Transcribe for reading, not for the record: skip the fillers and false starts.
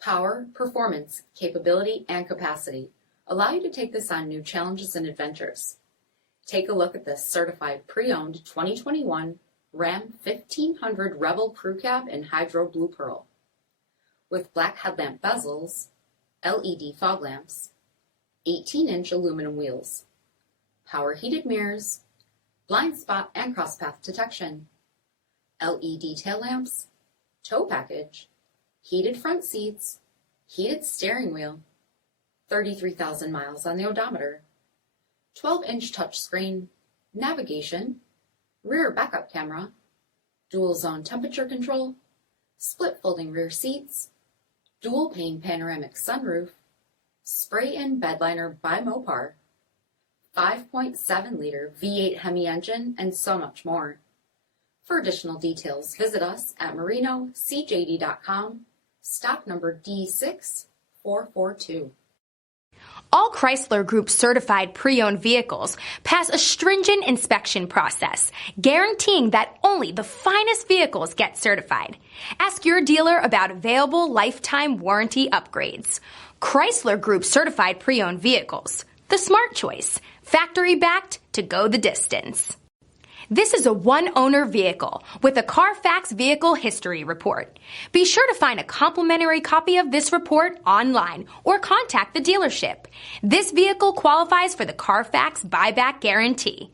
Power, performance, capability, and capacity allow you to take this on new challenges and adventures. Take a look at this certified pre-owned 2021 Ram 1500 Rebel Crew Cab in Hydro Blue Pearl. With black headlamp bezels, LED fog lamps, 18-inch aluminum wheels, power heated mirrors, blind spot and crosspath detection, LED tail lamps, tow package, heated front seats, heated steering wheel, 33,000 miles on the odometer, 12-inch touchscreen, navigation, rear backup camera, dual zone temperature control, split folding rear seats, dual pane panoramic sunroof, spray-in bed liner by MOPAR, 5.7-liter V8 HEMI engine, and so much more. For additional details, visit us at marinocjd.com, stock number D6442. All Chrysler Group certified pre-owned vehicles pass a stringent inspection process, guaranteeing that only the finest vehicles get certified. Ask your dealer about available lifetime warranty upgrades. Chrysler Group certified pre-owned vehicles, the smart choice, factory backed to go the distance. This is a one-owner vehicle with a CARFAX vehicle history report. Be sure to find a complimentary copy of this report online or contact the dealership. This vehicle qualifies for the CARFAX buyback guarantee.